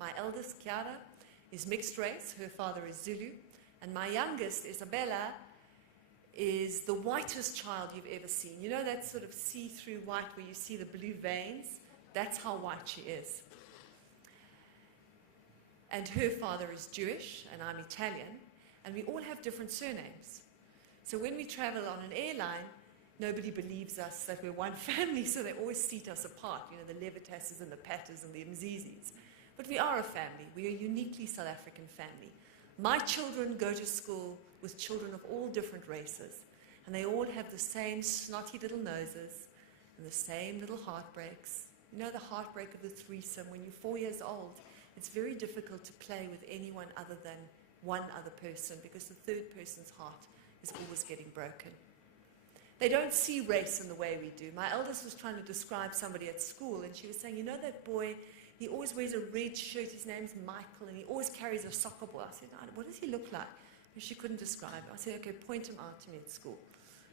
My eldest, Kiara, is mixed race. Her father is Zulu. And my youngest, Isabella, is the whitest child you've ever seen. You know that sort of see-through white where you see the blue veins? That's how white she is. And her father is Jewish, and I'm Italian, and we all have different surnames. So when we travel on an airline, nobody believes us that we're one family, so they always seat us apart, you know, the Levitases and the Pattas and the Mzizis. But we are a family. We are a uniquely South African family. My children go to school with children of all different races, and they all have the same snotty little noses and the same little heartbreaks. You know the heartbreak of the threesome when you're 4 years old? It's very difficult to play with anyone other than one other person because the third person's heart is always getting broken. They don't see race in the way we do. My eldest was trying to describe somebody at school, and she was saying, you know that boy, he always wears a red shirt, his name's Michael, and he always carries a soccer ball. I said, what does he look like? And she couldn't describe it. I said, okay, point him out to me at school.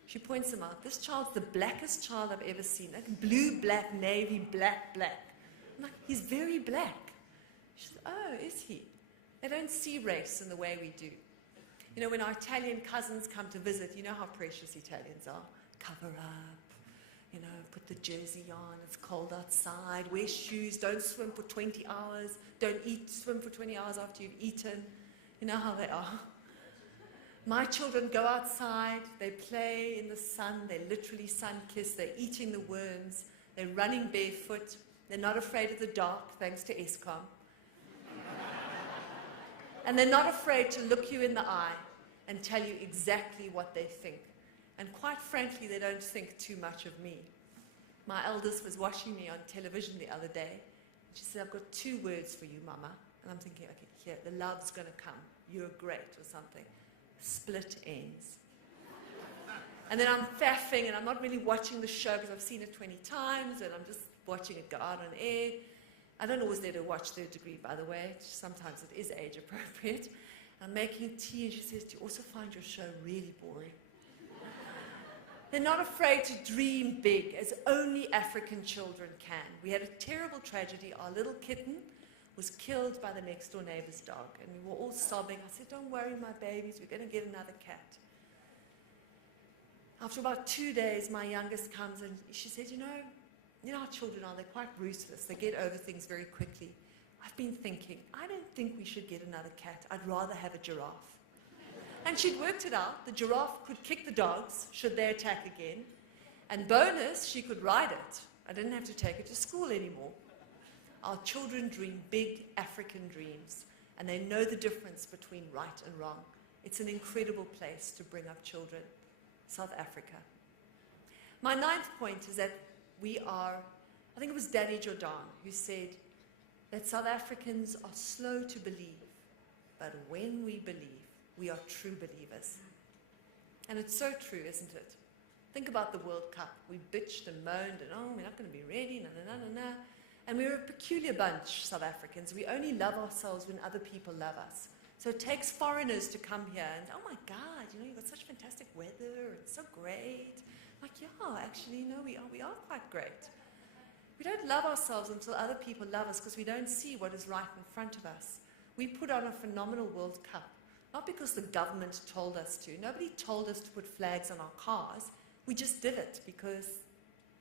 She points him out. This child's the blackest child I've ever seen. Like blue, black, navy, black, black. I'm like, he's very black. She said, oh, is he? They don't see race in the way we do. You know, when our Italian cousins come to visit, you know how precious Italians are. Cover up, you know, put the jersey on, it's cold outside, wear shoes, don't swim for 20 hours, don't swim for 20 hours after you've eaten. You know how they are. My children go outside, they play in the sun, they literally sun-kiss, they're eating the worms, they're running barefoot, they're not afraid of the dark, thanks to Eskom. And they're not afraid to look you in the eye and tell you exactly what they think. And quite frankly, they don't think too much of me. My eldest was watching me on television the other day. She said, I've got 2 words for you, Mama. And I'm thinking, okay, here, the love's going to come. You're great or something. Split ends. And then I'm faffing, and I'm not really watching the show because I've seen it 20 times, and I'm just watching it go out on air. I don't always let her watch Third Degree, by the way. Sometimes it is age appropriate. I'm making tea, and she says, do you also find your show really boring? They're not afraid to dream big, as only African children can. We had a terrible tragedy. Our little kitten was killed by the next door neighbor's dog, and we were all sobbing. I said, don't worry, my babies, we're going to get another cat. After about 2 days, my youngest comes, and she said, you know how children are, they're quite ruthless. They get over things very quickly. I've been thinking, I don't think we should get another cat. I'd rather have a giraffe. And she'd worked it out. The giraffe could kick the dogs should they attack again. And bonus, she could ride it. I didn't have to take it to school anymore. Our children dream big African dreams, and they know the difference between right and wrong. It's an incredible place to bring up children. South Africa. My 9th point is that we are, I think it was Danny Jordan who said that South Africans are slow to believe, but when we believe, we are true believers. And it's so true, isn't it? Think about the World Cup. We bitched and moaned and, oh, we're not going to be ready, na. And we're a peculiar bunch, South Africans. We only love ourselves when other people love us. So it takes foreigners to come here and, oh my God, you've got such fantastic weather, it's so great. Like, yeah, actually, we are quite great. We don't love ourselves until other people love us because we don't see what is right in front of us. We put on a phenomenal World Cup, not because the government told us to. Nobody told us to put flags on our cars. We just did it because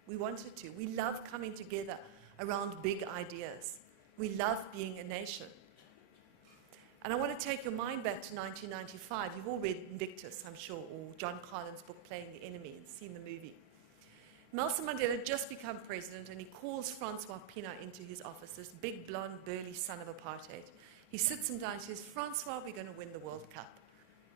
we wanted to. We love coming together around big ideas. We love being a nation. And I want to take your mind back to 1995. You've all read Invictus, I'm sure, or John Carlin's book, Playing the Enemy, and seen the movie. Nelson Mandela had just become president, and he calls Francois Pienaar into his office, this big, blonde, burly son of apartheid. He sits him down and says, Francois, we're going to win the World Cup.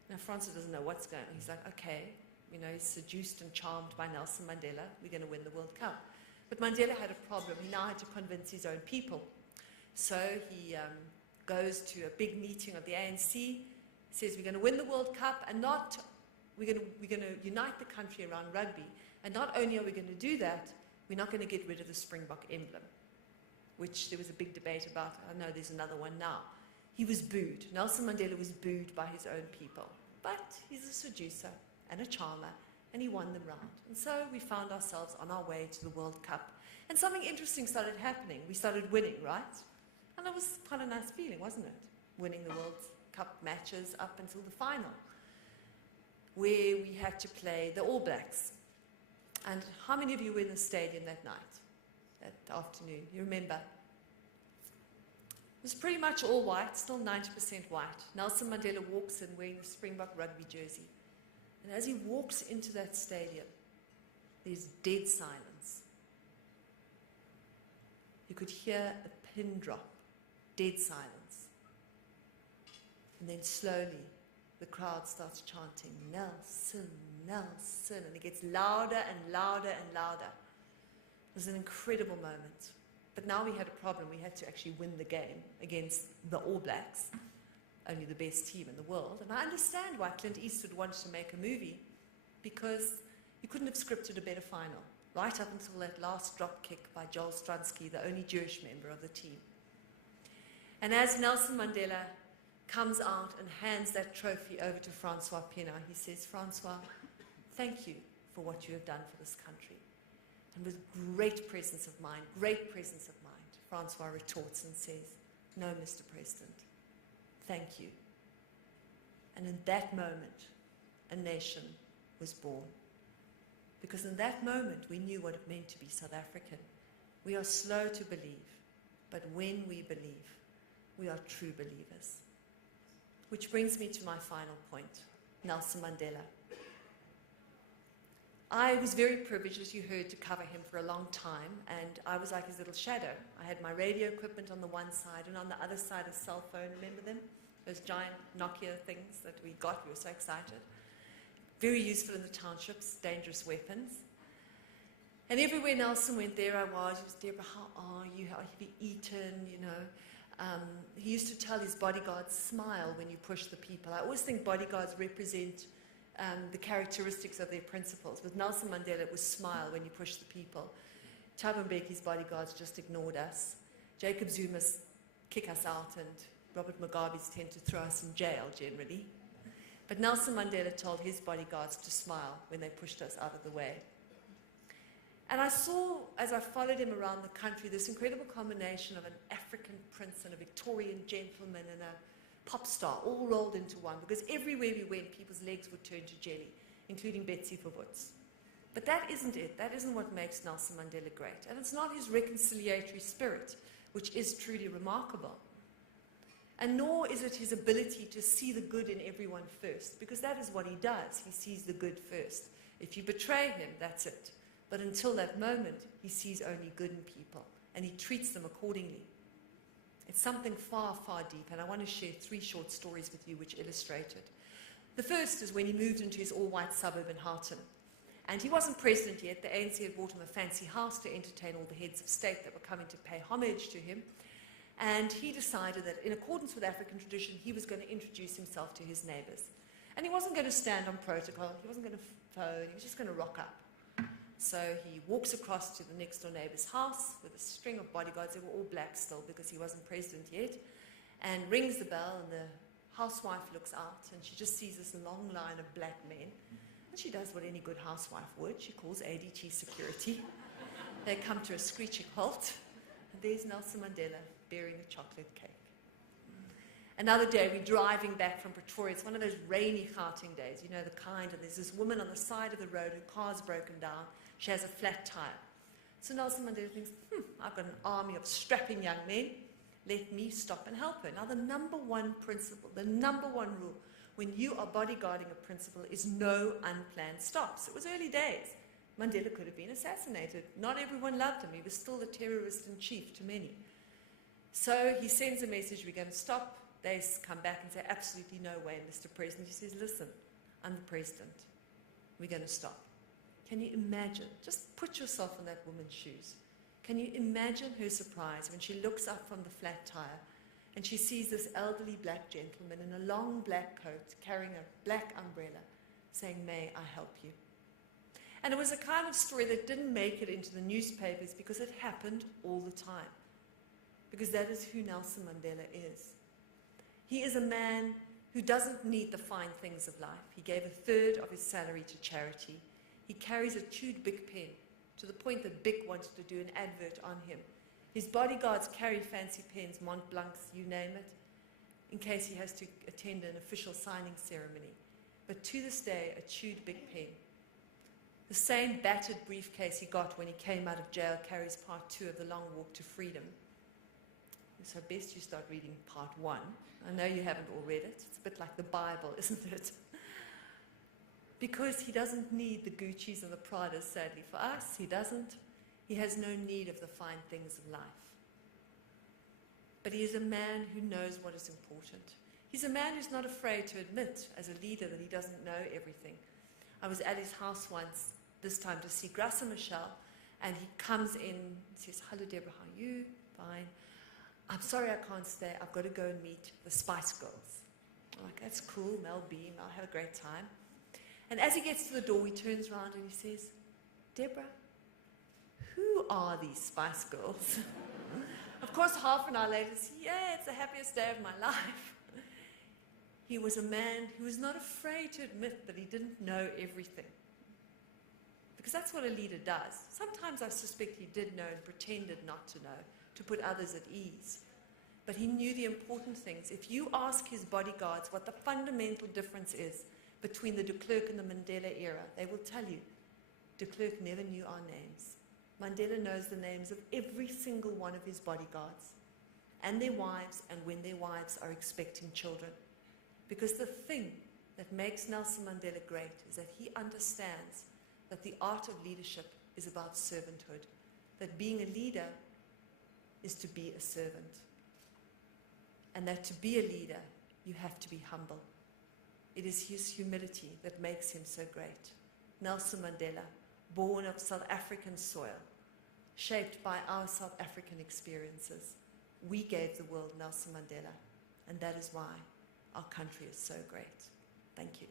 Now, Francois doesn't know what's going on. He's like, okay. He's seduced and charmed by Nelson Mandela. We're going to win the World Cup. But Mandela had a problem. He now had to convince his own people. So he goes to a big meeting of the ANC, says we're going to win the World Cup, and we're going to unite the country around rugby. And not only are we going to do that, we're not going to get rid of the Springbok emblem, which there was a big debate about. I know there's another one now. He was booed. Nelson Mandela was booed by his own people. But he's a seducer and a charmer, and he won them round. And so we found ourselves on our way to the World Cup. And something interesting started happening. We started winning, right? And it was quite a nice feeling, wasn't it? Winning the World Cup matches up until the final, where we had to play the All Blacks. And how many of you were in the stadium that night, that afternoon? You remember? It was pretty much all white, still 90% white. Nelson Mandela walks in wearing the Springbok rugby jersey. And as he walks into that stadium, there's dead silence. You could hear a pin drop, dead silence. And then slowly, the crowd starts chanting, Nelson, Nelson, and it gets louder and louder and louder. It was an incredible moment. But now we had a problem. We had to actually win the game against the All Blacks, only the best team in the world. And I understand why Clint Eastwood wanted to make a movie, because you couldn't have scripted a better final, right up until that last drop kick by Joel Strunsky, the only Jewish member of the team. And as Nelson Mandela comes out and hands that trophy over to Francois Pienaar, he says, Francois, thank you for what you have done for this country. And with great presence of mind, Francois retorts and says, no, Mr. President, thank you. And in that moment, a nation was born. Because in that moment, we knew what it meant to be South African. We are slow to believe, but when we believe, we are true believers. Which brings me to my final point, Nelson Mandela. I was very privileged, as you heard, to cover him for a long time, and I was like his little shadow. I had my radio equipment on the one side, and on the other side a cell phone, remember them? Those giant Nokia things that we got, we were so excited. Very useful in the townships, dangerous weapons. And everywhere Nelson went, there I was. He was, Deborah, how are you? How have you eaten? You know, he used to tell his bodyguards, smile when you push the people. I always think bodyguards represent the characteristics of their principles. With Nelson Mandela, it was smile when you push the people. Thabo Mbeki's bodyguards just ignored us. Jacob Zuma's kick us out, and Robert Mugabe's tend to throw us in jail generally. But Nelson Mandela told his bodyguards to smile when they pushed us out of the way. And I saw, as I followed him around the country, this incredible combination of an African prince and a Victorian gentleman and a pop star, all rolled into one, because everywhere we went, people's legs would turn to jelly, including Betsy Verwoerd's. But that isn't it. That isn't what makes Nelson Mandela great. And it's not his reconciliatory spirit, which is truly remarkable. And nor is it his ability to see the good in everyone first, because that is what he does. He sees the good first. If you betray him, that's it. But until that moment, he sees only good in people, and he treats them accordingly. It's something far, far deep, and I want to share 3 short stories with you which illustrate it. The first is when he moved into his all-white suburb in Houghton. And he wasn't president yet. The ANC had bought him a fancy house to entertain all the heads of state that were coming to pay homage to him. And he decided that in accordance with African tradition, he was going to introduce himself to his neighbors. And he wasn't going to stand on protocol. He wasn't going to phone. He was just going to rock up. So he walks across to the next door neighbor's house with a string of bodyguards. They were all black still because he wasn't president yet, and rings the bell, and the housewife looks out, and she just sees this long line of black men. And she does what any good housewife would. She calls ADT security. They come to a screeching halt, and there's Nelson Mandela bearing a chocolate cake. Another day, we're driving back from Pretoria. It's one of those rainy Gauteng days, you know, the kind, and there's this woman on the side of the road, her car's broken down. She has a flat tire. So Nelson Mandela thinks, I've got an army of strapping young men. Let me stop and help her. Now, the number one principle, the number one rule, when you are bodyguarding a principal is no unplanned stops. It was early days. Mandela could have been assassinated. Not everyone loved him. He was still the terrorist in chief to many. So he sends a message, we're going to stop. They come back and say, absolutely no way, Mr. President. He says, listen, I'm the president. We're going to stop. Can you imagine? Just put yourself in that woman's shoes. Can you imagine her surprise when she looks up from the flat tire and she sees this elderly black gentleman in a long black coat carrying a black umbrella saying, may I help you? And it was a kind of story that didn't make it into the newspapers because it happened all the time. Because that is who Nelson Mandela is. He is a man who doesn't need the fine things of life. He gave 1/3 of his salary to charity. He carries a chewed Bic pen to the point that Bic wanted to do an advert on him. His bodyguards carry fancy pens, Mont Blancs, you name it, in case he has to attend an official signing ceremony. But to this day, a chewed big pen. The same battered briefcase he got when he came out of jail carries part 2 of The Long Walk to Freedom. So best you start reading part 1. I know you haven't all read it. It's a bit like the Bible, isn't it? Because he doesn't need the Gucci's and the Pradas, sadly. For us, he doesn't. He has no need of the fine things of life. But he is a man who knows what is important. He's a man who's not afraid to admit, as a leader, that he doesn't know everything. I was at his house once, this time to see Grassa Michelle, and he comes in and says, "Hello, Deborah, how are you?" "Fine." "I'm sorry I can't stay. I've got to go and meet the Spice Girls." I'm like, "That's cool, Mel Beam. I'll have a great time." And as he gets to the door, he turns around and he says, "Deborah, who are these Spice Girls?" Of course, half an hour later, "Yeah, it's the happiest day of my life." He was a man who was not afraid to admit that he didn't know everything. Because that's what a leader does. Sometimes I suspect he did know and pretended not to know, to put others at ease. But he knew the important things. If you ask his bodyguards what the fundamental difference is between the de Klerk and the Mandela era, they will tell you, de Klerk never knew our names. Mandela knows the names of every single one of his bodyguards and their wives, and when their wives are expecting children. Because the thing that makes Nelson Mandela great is that he understands that the art of leadership is about servanthood, that being a leader is to be a servant, and that to be a leader, you have to be humble. It is his humility that makes him so great. Nelson Mandela, born of South African soil, shaped by our South African experiences. We gave the world Nelson Mandela, and that is why our country is so great. Thank you.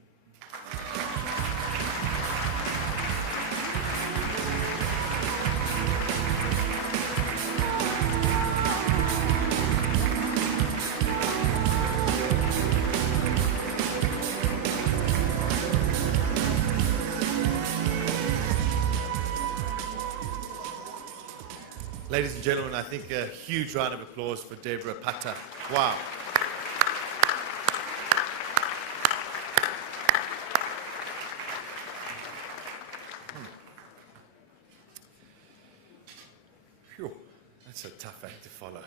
Ladies and gentlemen, I think a huge round of applause for Debora Patta. Wow. Phew, that's a tough act to follow.